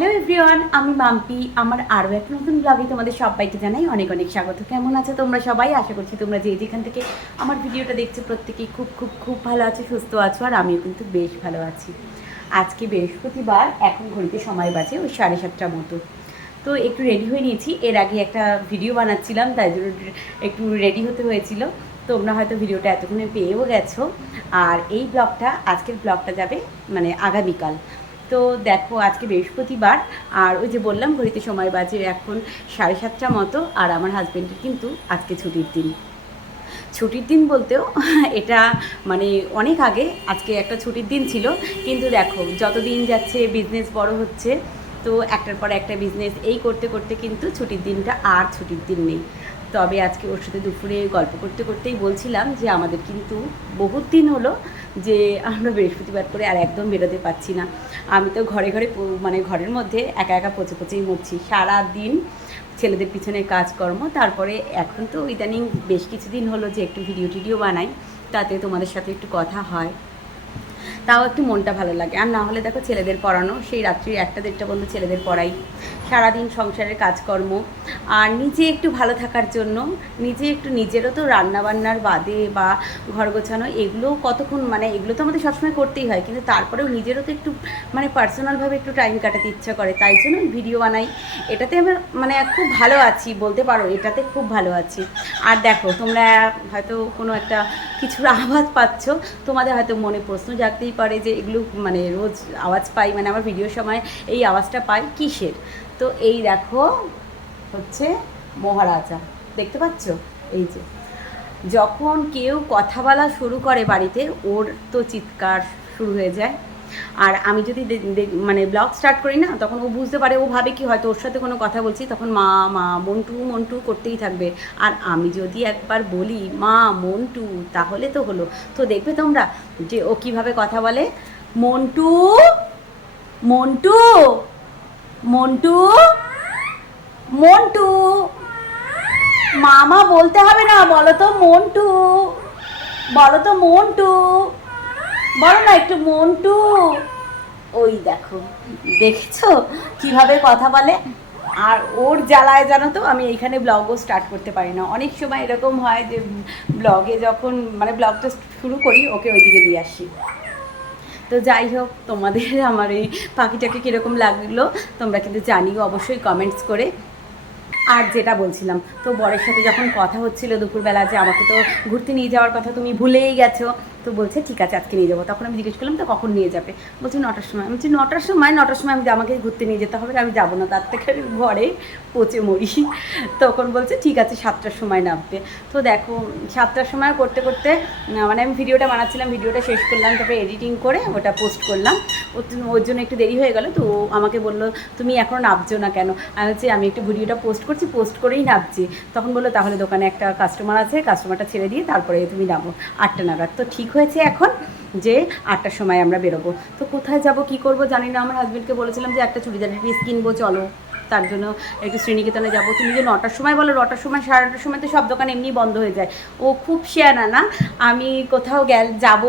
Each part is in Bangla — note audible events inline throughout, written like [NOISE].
হ্যালো এভরিওয়ান, আমি মাম্পি। আমার আরও এক নতুন ব্লগে তোমাদের সবাইকে জানাই অনেক অনেক স্বাগত। কেমন আছো তোমরা সবাই? আশা করছি তোমরা যে যেখান থেকে আমার ভিডিওটা দেখছ প্রত্যেকেই খুব খুব খুব ভালো আছো, সুস্থ আছো, আর আমিও কিন্তু বেশ ভালো আছি। আজকে বৃহস্পতিবার, এখন ঘড়িতে সময় বাজে ওই সাড়ে সাতটার মতো। তো একটু রেডি হয়ে নিয়েছি। এর আগে একটা ভিডিও বানাচ্ছিলাম, তাই জন্য একটু রেডি হতে হয়েছিল। তোমরা হয়তো ভিডিওটা এতক্ষণে পেয়েও গেছো। আর এই ব্লগটা আজকের ব্লগটা যাবে মানে আগামীকাল। তো দেখো, আজকে বৃহস্পতিবার, আর ওই যে বললাম ঘড়িতে সময় বাজে এখন সাড়ে সাতটা মতো, আর আমার হাজব্যান্ডের কিন্তু আজকে ছুটির দিন। ছুটির দিন বলতেও [LAUGHS] এটা মানে অনেক আগে, আজকে একটা ছুটির দিন ছিল। কিন্তু দেখো যত দিন যাচ্ছে বিজনেস বড় হচ্ছে, তো একটার পর একটা বিজনেস এই করতে করতে কিন্তু ছুটির দিনটা আর ছুটির দিন নেই। তবে আজকে ওর সাথে দুপুরে গল্প করতে করতেই বলছিলাম যে আমাদের কিন্তু বহুত দিন হলো যে আমরা বৃহস্পতিবার করে আর একদম বেরোতে পারছি না। আমি তো ঘরে ঘরে মানে ঘরের মধ্যে একা একা পচে পচেই মরছি। সারা দিন ছেলেদের পিছনে কাজকর্ম, তারপরে এখন তো ইদানিং বেশ কিছুদিন হলো যে একটু ভিডিও টিডিও বানাই, তাতে তোমাদের সাথে একটু কথা হয়। তাও একটু মনটা ভালো লাগে। আর না হলে দেখো ছেলেদের পড়ানো, সেই রাত্রি একটা দেড়টা পর্যন্ত ছেলেদের পড়াই। সারাদিন সংসারের কাজকর্ম। আর নিজে একটু ভালো থাকার জন্য, নিজে একটু নিজেরও তো রান্নাবান্নার বাদে বা ঘর গোছানো, এগুলোও কতক্ষণ মানে এগুলো তো আমাদের সবসময় করতেই হয়, কিন্তু তারপরেও নিজেরও তো একটু মানে পার্সোনালভাবে একটু টাইম কাটাতে ইচ্ছা করে, তাই জন্য ভিডিও বানাই। এটাতে আমার মানে খুব ভালো আছি, বলতে পারো এটাতে খুব ভালো আছি। আর দেখো, তোমরা হয়তো কোনো একটা কিছুর আওয়াজ পাচ্ছ, তোমাদের হয়তো মনে প্রশ্ন জাগতেই পারে যে এগুলো মানে রোজ আওয়াজ পাই মানে আমার ভিডিওর সময় এই আওয়াজটা পাই কিসের? তো এই দেখো হচ্ছে মহারাজা, দেখতে পাচ্ছ? এই যে। যখন কেউ কথা বলা শুরু করে বাড়িতে, ওর তো চিৎকার শুরু হয়ে যায়। আর আমি যদি মানে ব্লগ স্টার্ট করি না, তখন ও বুঝতে পারে, ও ভাবে কি হয়তো ওর সাথে কোনো কথা বলছি, তখন মা মা, মন্টু মন্টু করতেই থাকবে। আর আমি যদি একবার বলি, মা, মন্টু, তাহলে তো হলো। তো দেখবে তোমরা যে ও কীভাবে কথা বলে? মন্টু মন্টু মন্টু? মন্টু? মামা বলতে হবে না, বলো তো মন্টু। বলো তো মন্টু। বলো না একটু মন্টু। ওই দেখো, দেখেছ? কীভাবে কথা বলে? আর ওর জ্বালায় জানো তো, আমি এইখানে ব্লগও স্টার্ট করতে পারি না। অনেক সময় এরকম হয় যে ব্লগে যখন মানে ব্লগটা শুরু করি, ওকে ওইদিকে দিয়ে আসি। তো যাই হোক, তোমাদের [LAUGHS] আমার এই পাখিটাকে কীরকম লাগল, তোমরা কিন্তু জানিও অবশ্যই কমেন্টস করে। আর যেটা বলছিলাম, তো বরের সাথে যখন কথা হচ্ছিল দুপুরবেলা যে আমাকে তো ঘুরতে নিয়ে যাওয়ার কথা তুমি ভুলেই গেছো তো বলছে, ঠিক আছে, আজকে নিয়ে যাব। তখন আমি জিজ্ঞেস করলাম, তো কখন নিয়ে যাবে? বলছে, নটার সময়। আমি বলছি, নটার সময়? নটার সময় আমি আমাকে ঘুরতে নিয়ে যেতে হবে আমি যাব না, তার থেকে আমি ঘরে পচে মরি। তখন বলছে, ঠিক আছে, সাতটার সময় নামবে। তো দেখো, সাতটার সময় করতে করতে মানে আমি ভিডিওটা বানাচ্ছিলাম, ভিডিওটা শেষ করলাম, তারপরে এডিটিং করে ওটা পোস্ট করলাম। ওর জন্য- একটু দেরি হয়ে গেল, তো আমাকে বলল, তুমি এখন নামছো না কেন? আমি হচ্ছে আমি একটু ভিডিওটা পোস্ট করছি পোস্ট করেই নামছি। তখন বলল, তাহলে দোকানে একটা কাস্টমার আছে কাস্টমারটা ছেড়ে দিয়ে তারপরে তুমি নামো, আটটা নাগাদ। তো ঠিক হয়েছে এখন যে আটটার সময় আমরা বেরোবো। তো কোথায় যাব, কি করব জানি না। আমার হাজব্যান্ডকে বলেছিলাম যে একটা চুড়িদারের পিস কিনবো, চলো। তার জন্য একটু শ্রেণীকেতনে যাব। তুমি যে নটার সময় বলো, নটার সময়, সাড়ে নটার সময় তো সব দোকান এমনি বন্ধ হয়ে যায়। ও খুব শেয়ানা না আমি কোথাও গেল, যাব,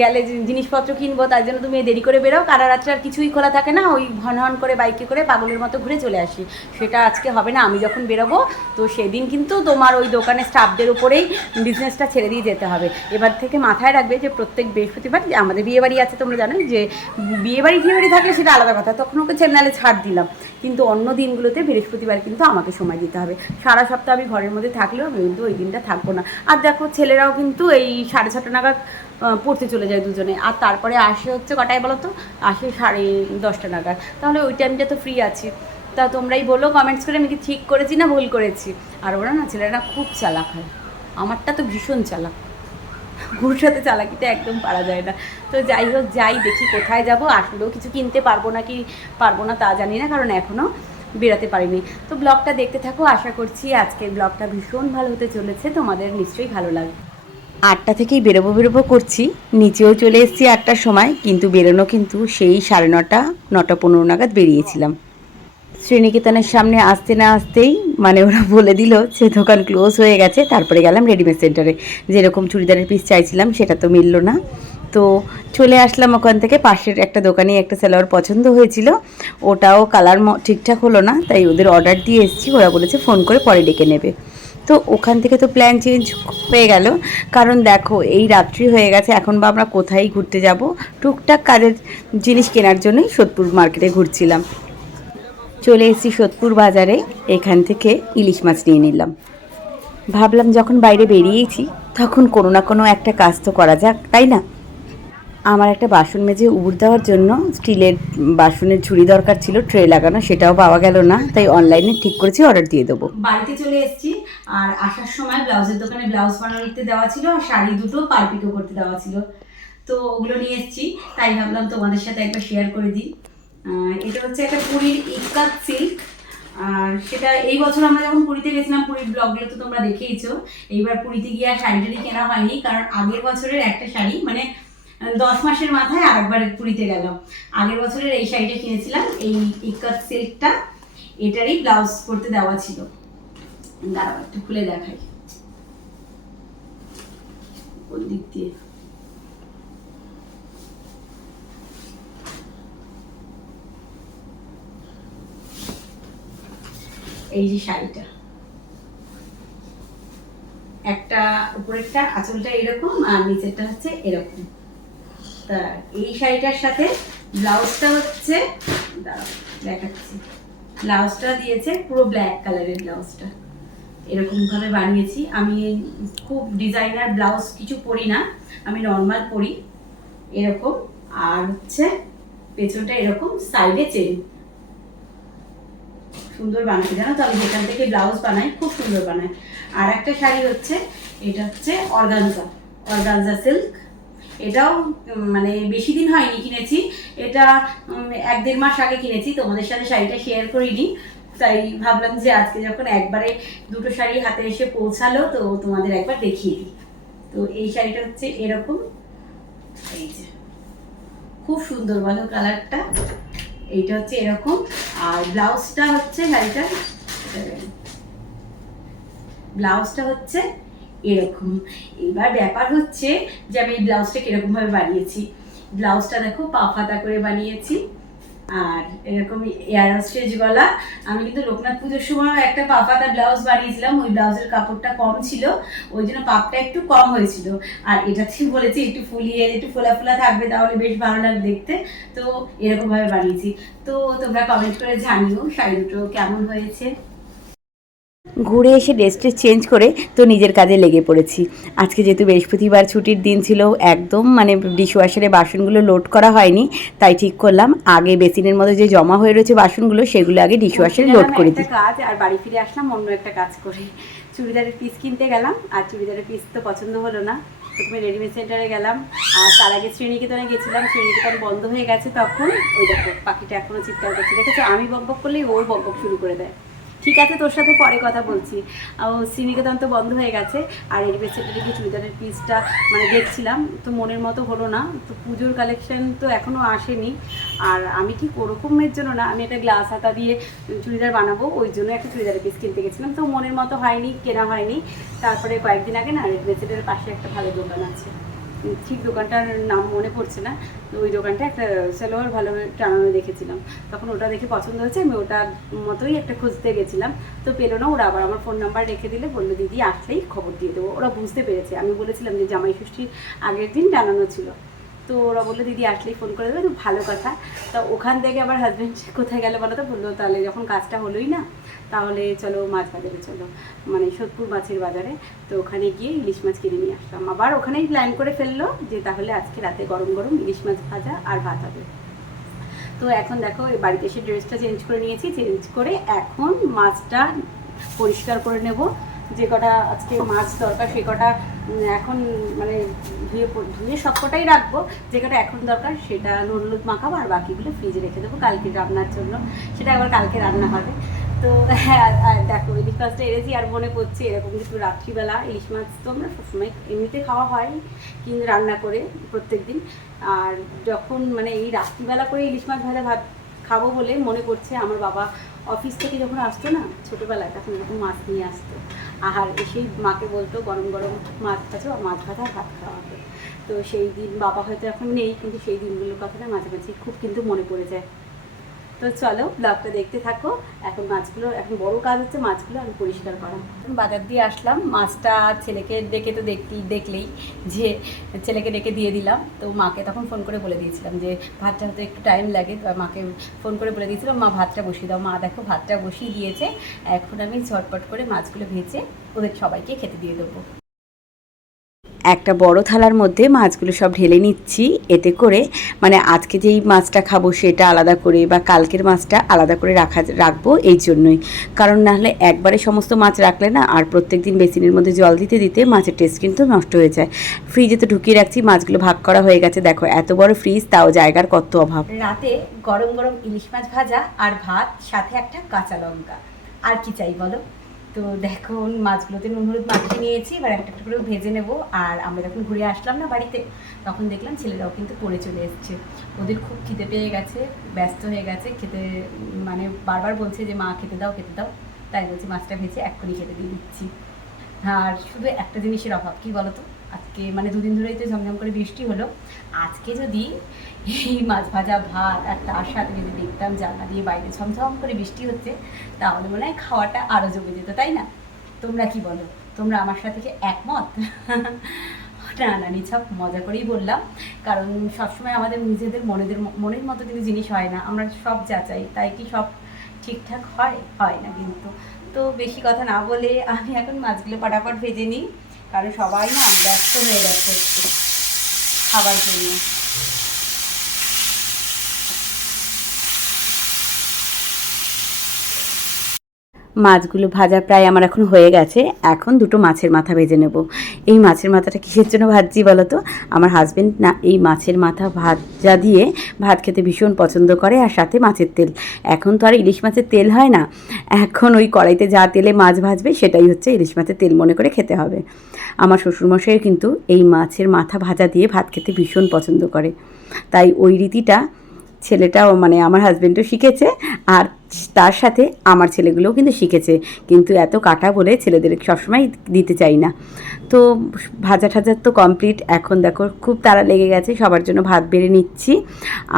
গেলে জিনিসপত্র কিনবো, তার জন্য তুমি দেরি করে বেরো কারা রাত্রে আর কিছুই খোলা থাকে না, ওই ঘন ঘন করে বাইকে করে পাগলের মতো ঘুরে চলে আসি। সেটা আজকে হবে না, আমি যখন বেরোবো, তো সেদিন কিন্তু তোমার ওই দোকানের স্টাফদের উপরেই বিজনেসটা ছেড়ে দিয়ে যেতে হবে। এবার থেকে মাথায় রাখবে যে প্রত্যেক বৃহস্পতিবার আমাদের বিয়েবাড়ি আছে, তোমরা জানো যে বিয়ে বাড়ি বিয়ে থাকলে সেটা আলাদা কথা। তখন ওকে ছেলে ছাড় দিলাম। কিন্তু অন্য দিনগুলোতে বৃহস্পতিবার কিন্তু আমাকে সময় দিতে হবে। সারা সপ্তাহ আমি ঘরের মধ্যে থাকলেও আমি কিন্তু ওই দিনটা থাকব না। আর দেখো, ছেলেরাও কিন্তু এই সাড়ে ছটা নাগাদ পড়তে চলে যায় দুজনে। আর তারপরে আসে হচ্ছে কটায় বলো তো? আসে সাড়ে দশটা নাগাদ। তাহলে ওই টাইমটা তো ফ্রি আছি। তা তোমরাই বলো কমেন্টস করে আমি কি ঠিক করেছি না ভুল করেছি? আর ওরা না ছেলেরা খুব চালাক হয়। আমারটা তো ভীষণ চালাক। ওর সাথে চালাকিতে একদম পারা যায় না। তো যাই হোক, যাই দেখি কোথায় যাব। আসলেও কিছু কিনতে পারব না কি পারব না তা জানি না, কারণ এখনও বেরোতে পারিনি। তো ব্লগটা দেখতে থাকো, আশা করছি আজকের ব্লগটা ভীষণ ভালো হতে চলেছে, তোমাদের নিশ্চয়ই ভালো লাগবে। আটটা থেকেই বেরোবো বেরোবো করছি, নিচেও চলে এসেছি আটটার সময়, কিন্তু বেরোনো কিন্তু সেই সাড়ে নটা নটা পনেরো নাগাদ বেরিয়েছিলাম। শ্রীনিকেতনের সামনে আসতে না আসতেই মানে ওরা বলে দিল সে দোকান ক্লোজ হয়ে গেছে, তারপরে গেলাম রেডিমেড সেন্টারে। যেরকম চুড়িদারের পিস চাইছিলাম, সেটা তো মিললো না। তো চলে আসলাম ওখান থেকে, পাশের একটা দোকানে একটা সালোয়ার পছন্দ হয়েছিল। ওটাও কালার ঠিকঠাক হলো না, তাই ওদের অর্ডার দিয়ে এসেছি, ওরা বলেছে ফোন করে পরে ডেকে নেবে। তো ওখান থেকে তো প্ল্যান চেঞ্জ হয়ে গেল। কারণ দেখো, এই রাত্রি হয়ে গেছে, এখন বা আমরা কোথায় ঘুরতে যাব? টুকটাক কাজের জিনিস কেনার জন্যই সোদপুর মার্কেটে ঘুরছিলাম। চলে এসেছি সোদপুর বাজারে, এখান থেকে ইলিশ মাছ নিয়ে নিলাম। ভাবলাম যখন বাইরে বেরিয়েছি, তখন কোনো না কোনো একটা কাজ তো করা যাক, তাই না? আমার একটা বাসন মেজে উবুর দেওয়ার জন্য স্টিলের বাসনের ঝুড়ি দরকার ছিল, ট্রে লাগানো, সেটাও পাওয়া গেল না, তাই অনলাইনে ঠিক করেছি অর্ডার দিয়ে দেবো। বাড়িতে চলে এসেছি, আর আসার সময় ব্লাউজের দোকানে ব্লাউজ বানাতে দেওয়া ছিল, আর শাড়ি দুটো পারপিকও করতে দেওয়া ছিল। তো ওগুলো নিয়ে এসেছি, তাই ভাবলাম তোমাদের সাথে একবার শেয়ার করে দিই। এটা হচ্ছে একটা পুরীর ইকাত সিল্ক আর সেটা এই বছর আমরা যখন পুরীতে গেছিলাম, পুরীর ব্লগগুলো তো তোমরা দেখেইছো, এইবার পুরীতে গিয়ে আর শাড়িটারি কেনা হয়নি, কারণ আগের বছরের একটা শাড়ি মানে দশ মাসের মাথায় আরেকবার পুরীতে গেলাম আগের বছরের এই শাড়িটা কিনেছিলাম, এই ইকাত সিল্কটা, এটারই ব্লাউজ করতে দেওয়া ছিল। দাঁড়াও, একটু খুলে দেখাই। কোন দিক দিয়ে। এই যে শাড়িটা। একটা উপরেরটা আঁচলটা এরকম আর নিচেরটা হচ্ছে এরকম। তা এই শাড়িটার সাথে ব্লাউজটা হচ্ছে দেখাচ্ছি। ব্লাউজটা দিয়েছে পুরো ব্ল্যাক কালারের ব্লাউজটা। এরকম ভাবে বানিয়েছি। আমি খুব ডিজাইনার ব্লাউজ কিছু পরি না, আমি নর্মাল পরি। এরকম, আর হচ্ছে পেছনটা এরকম সাইডে চেন সুন্দর বানাই জানো তো আমি যেখান থেকে ব্লাউজ বানাই, খুব সুন্দর বানাই আর একটা শাড়ি হচ্ছে, এটা হচ্ছে অর্গানজা অর্গানজা সিল্ক এটাও মানে বেশি দিন হয়নি কিনেছি। এটা এক দেড় মাস আগে কিনেছি, তোমাদের সাথে শাড়িটা শেয়ার করিনি। তাই ভাবলাম যে আজকে যখন একবারে দুটো শাড়ি হাতে এসে পৌঁছালো, তো তোমাদের একবার দেখিয়ে দিই। তো এই শাড়িটা হচ্ছে এরকম। এই যে। খুব সুন্দর, বলো কালারটা। এইটা হচ্ছে এরকম। আর ব্লাউজটা হচ্ছে, শাড়িটার ব্লাউজটা হচ্ছে এরকম। এবার ব্যাপার হচ্ছে যে আমি এই ব্লাউজটা কীরকম ভাবে বানিয়েছি। ব্লাউজটা দেখো পা ফাতা করে বানিয়েছি। আর এরকম এয়ার স্ট্রেচ গলা। আমি কিন্তু লোকনাথ পুজোর সময় একটা পা ফাতা ব্লাউজ বানিয়েছিলাম। ওই ব্লাউজের কাপড়টা কম ছিল। ওই জন্য পাপটা একটু কম হয়েছিল। আর এটাতে বলেছি, একটু ফুলিয়ে, একটু ফোলা ফোলা থাকবে তাহলে বেশ ভালো লাগবে দেখতে। তো এরকমভাবে বানিয়েছি। তো তোমরা কমেন্ট করে জানিও। শাড়ি দুটো কেমন হয়েছে? ঘুরে এসে ড্রেসটা চেঞ্জ করে তো নিজের কাজে লেগে পড়েছি। আজকে যেহেতু বৃহস্পতিবার ছুটির দিন ছিল একদম মানে ডিশওয়াশারে বাসনগুলো লোড করা হয়নি তাই ঠিক করলাম। আগে বেসিনের মধ্যে যে জমা হয়ে রয়েছে বাসনগুলো সেগুলো আগে ডিশওয়াশারে লোড করে দিই। কাজ আর বাড়ি ফিরে আসলাম অন্য একটা কাজ করে। চুড়িদারের পিস কিনতে গেলাম আর চুড়িদারের পিস তো পছন্দ হলো না। প্রথমে রেডিমেড সেন্টারে গেলাম আর তার আগে শ্রেণীকেতনে গেছিলাম। শ্রেণীকেতন বন্ধ হয়ে গেছে তখন। ওই দেখো পাখিটা এখনও চিৎকার করছে। দেখেছ? আমি বকবক করলেই ওর বকবক শুরু করে দেয়। ঠিক আছে, তোর সাথে পরে কথা বলছি। ও, শ্রীনিকেতন তো বন্ধ হয়ে গেছে, আর রেডিমেড সেন্টারে গিয়ে চুড়িদারের পিসটা মানে দেখছিলাম, তো মনের মতো হলো না, তো পুজোর কালেকশন তো এখনও আসেনি। আর আমি কি ওরকমের জন্য না, আমি একটা গ্লাস হাতা দিয়ে চুড়িদার বানাবো, ওই জন্য একটা চুড়িদারের পিস কিনতে গেছিলাম, তো মনের মতো হয়নি, কেনা হয়নি। তারপরে কয়েকদিন আগে না রেডিমেড সেন্টারের পাশে একটা ভালো দোকান আছে। ঠিক দোকানটার নাম মনে পড়ছে না, তো ওই দোকানটা একটা সেলোয়ার ভালো টানানো দেখেছিলাম। তখন ওটা দেখে পছন্দ হয়েছে, আমি ওটার মতোই একটা খুঁজতে গেছিলাম। তো পেল না, ওরা আবার আমার ফোন নাম্বার রেখে দিলে, বলল, দিদি, আসলেই খবর দিয়ে দেবো। ওরা বুঝতে পেরেছে। আমি বলেছিলাম যে জামাই ষষ্ঠীর আগের দিন টানানো ছিল। তো ওরা বলল, দিদি, আসলেই ফোন করে দেবে তো ভালো কথা। তা ওখান থেকে আবার হাজব্যান্ড কোথায় গেলে বলো তো বলল, তাহলে যখন কাজটা হলোই না, তাহলে চলো মাছ বাজারে চলো। মানে সোদপুর মাছের বাজারে, তো ওখানে গিয়ে ইলিশ মাছ কিনে নিয়ে আসলাম। আবার ওখানেই প্ল্যান করে ফেলল যে তাহলে আজকে রাতে গরম গরম ইলিশ মাছ ভাজা আর ভাত হবে। তো এখন দেখো বাড়িতে এসে ড্রেসটা চেঞ্জ করে নিয়েছি। চেঞ্জ করে এখন মাছটা পরিষ্কার করে নেব। যে কটা আজকে মাছ দরকার, সে কটা এখন মানে ধুয়ে ধুয়ে সব কটাই রাখব। যে কটা এখন দরকার সেটা নুন মাখাবো আর বাকিগুলো ফ্রিজে রেখে দেবো কালকে রান্নার জন্য। সেটা আবার কালকে রান্না হবে। তো হ্যাঁ দেখো ইলিশ মাছটা এনেছি আর মনে পড়ছে এরকম কিন্তু রাত্রিবেলা ইলিশ মাছ তো আমরা সবসময় এমনিতে খাওয়া হয় কিন্তু রান্না করে প্রত্যেক দিন আর যখন মানে এই রাত্রিবেলা করে ইলিশ মাছ ভাজা ভাত খাব বলে মনে পড়ছে, আমার বাবা অফিস থেকে যখন আসতো না ছোটোবেলায়, তখন এরকম মাছ নিয়ে আসতো। আর এসেই মাকে বলতো, গরম গরম মাছ ভাজো আর মাছ ভাজা, ভাত খাওয়া তো সেই দিন বাবা হয়তো এখন নেই, কিন্তু সেই দিনগুলোর কথাটা মাঝে মাঝে খুব কিন্তু মনে পড়ে যায়। তো চলো ব্লগটা দেখতে থাকো। এখন মাছগুলো, এখন বড় কাজ হচ্ছে মাছগুলো আমি পরিষ্কার করা বাজার দিয়ে আসলাম। মাছটা ছেলেকে ডেকে তো দেখি দেখলেই যে ছেলেকে ডেকে দিয়ে দিলাম। তো মাকে তখন ফোন করে বলে দিয়েছিলাম যে, ভাতটা হতে একটু টাইম লাগে। তো মাকে ফোন করে বলে দিয়েছিলাম, মা, ভাতটা বসিয়ে দাও। মা দেখো ভাতটা বসিয়ে দিয়েছে। এখন আমি ঝটপট করে মাছগুলো ভেজে ওদের সবাইকে খেতে দিয়ে দেবো। একটা বড় থালার মধ্যে মাছগুলো সব ঢেলে নিচ্ছি। এতে করে মানে আজকে যেই মাছটা খাব সেটা আলাদা করে বা কালকের মাছটা আলাদা করে রাখা, রাখব এই জন্যই। কারণ না হলে একবারে সমস্ত মাছ রাখলে না আর প্রত্যেক দিন বেসিনের মধ্যে জল দিতে দিতে মাছের টেস্ট কিন্তু নষ্ট হয়ে যায়। ফ্রিজে তো ঢুকিয়ে রাখছি, মাছগুলো ভাগ করা হয়ে গেছে। দেখো, এত বড় ফ্রিজ তাও জায়গার কত অভাব। রাতে গরম গরম ইলিশ মাছ ভাজা আর ভাত, সাথে একটা কাঁচা লঙ্কা। আর কি চাই বলো? তো দেখো মাছগুলোতে নুন, হলুদ মাখিয়ে নিয়েছি, এবার একটা একটা করে ভেজে নেব। আর আমরা যখন ঘুরে আসলাম না বাড়িতে, তখন দেখলাম ছেলেরাও কিন্তু পড়ে চলে এসছে। ওদের খুব খিদে পেয়ে গেছে, ব্যস্ত হয়ে গেছে, খেতে মানে বারবার বলছে যে, মা, খেতে দাও খেতে দাও। তাই বলছি, মাছটা ভেজে এক্ষুনি খেতে দিয়ে দিচ্ছি। আর শুধু একটা জিনিসের অভাব, কী বলো বলতো? আজকে মানে দুদিন ধরেই তো ঝমঝম করে বৃষ্টি হলো। আজকে যদি এই মাছ ভাজা ভাত আর তার সাথে যদি দেখতাম জানলা দিয়ে বাইরে ঝমঝম করে বৃষ্টি হচ্ছে, তাহলে মনে হয় খাওয়াটা আরও জমে যেত, তাই না? তোমরা কি বলো? তোমরা আমার সাথে কি একমত? [LAUGHS] না না, নিছক, মজা করেই বললাম। কারণ সবসময় আমাদের নিজেদের মনেদের মনের মতো কিন্তু জিনিস হয় না। আমরা সব যাচাই, তাই কি সব ঠিকঠাক হয়? হয় না কিন্তু। তো বেশি কথা না বলে আমি এখন মাছগুলো পাটাপাট ভেজে নিই। কারণ সবাই না ব্যস্ত হয়ে গেছে খাবার জন্য। মাছগুলো ভাজা প্রায় আমার এখন হয়ে গেছে। এখন দুটো মাছের মাথা ভেজে নেব। এই মাছের মাথাটা কিসের জন্য ভাজছি বলো তো? আমার হাজবেন্ড না এই মাছের মাথা ভাজা দিয়ে ভাত খেতে ভীষণ পছন্দ করে আর সাথে মাছের তেল। এখন তো আর ইলিশ মাছের তেল হয় না। এখন ওই কড়াইতে যা তেলে মাছ ভাজবে সেটাই হচ্ছে ইলিশ মাছের তেল মনে করে খেতে হবে। আমার শ্বশুরমশাইও কিন্তু এই মাছের মাথা ভাজা দিয়ে ভাত খেতে ভীষণ পছন্দ করে। তাই ওই রীতিটা ছেলেটাও মানে আমার হাজবেন্ডও শিখেছে আর তার সাথে আমার ছেলেগুলোও কিন্তু শিখেছে। কিন্তু এত কাটা বলে ছেলেদের সবসময় দিতে চাই না। তো ভাজা ঠাজার তো কমপ্লিট এখন দেখো খুব তাড়া লেগে গেছে, সবার জন্য ভাত বেড়ে নিচ্ছি।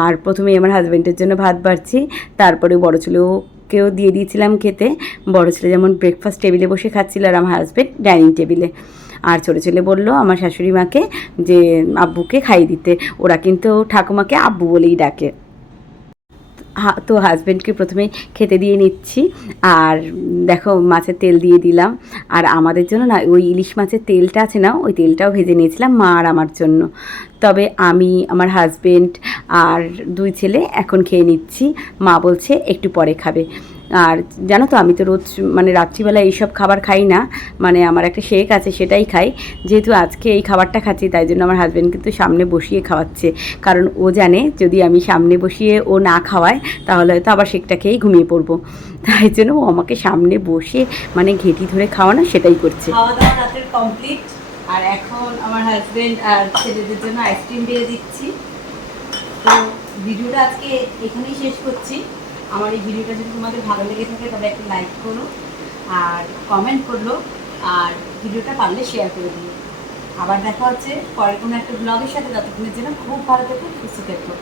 আর প্রথমেই আমার হাজবেন্ডের জন্য ভাত বাড়ছি। তারপরে বড় ছেলেও কেও দিয়ে দিয়েছিলাম খেতে। বড় ছেলে যেমন ব্রেকফাস্ট টেবিলে বসে খাচ্ছিল আর আমার হাজবেন্ড ডাইনিং টেবিলে আর ছোটো ছেলে বলল আমার শাশুড়ি মাকে যে আব্বুকে খাইয়ে দিতে। ওরা কিন্তু ঠাকুমাকে আব্বু বলেই ডাকে। হা- তো হাজব্যান্ডকে প্রথমে খেতে দিয়ে নিচ্ছি। আর দেখো মাছের তেল দিয়ে দিলাম। আর আমাদের জন্য না ওই ইলিশ মাছের তেলটা আছে না, ওই তেলটাও ভেজে নিয়েছিলাম মা আর আমার জন্য। তবে আমি, আমার হাজবেন্ড আর দুই ছেলে এখন খেয়ে নিচ্ছি। মা বলছে একটু পরে খাবে। আর জানো তো, আমি তো রোজ মানে রাত্রিবেলা এইসব খাবার খাই না। মানে আমার একটা শেক আছে, সেটাই খাই। যেহেতু আজকে এই খাবারটা খাচ্ছি, তাই জন্য আমার হাজব্যান্ড কিন্তু সামনে বসিয়ে খাওয়াচ্ছে। কারণ ও জানে, যদি আমি সামনে বসিয়ে ও না খাওয়ায়, তাহলে হয়তো আবার শেকটা খেয়েই ঘুমিয়ে পড়ব। তাই জন্য ও আমাকে সামনে বসে মানে ঘেঁটি ধরে খাওয়ানো সেটাই করছে। আর এখন আমার হাজব্যান্ড আর ছেলেদের জন্য আইসক্রিম দিয়ে দিচ্ছি। তো ভিডিওটা আজকে এখানেই শেষ করছি। আমার এই ভিডিওটা যদি তোমাদের ভালো লেগে থাকে, তাহলে একটা লাইক করো আর কমেন্ট করল আর ভিডিওটা পারলে শেয়ার করে দিও। আবার দেখা হচ্ছে পরের কোনো একটা ব্লগের সাথে। ততক্ষণের জন্য খুব ভালো থেকো, সুস্থ থেকো।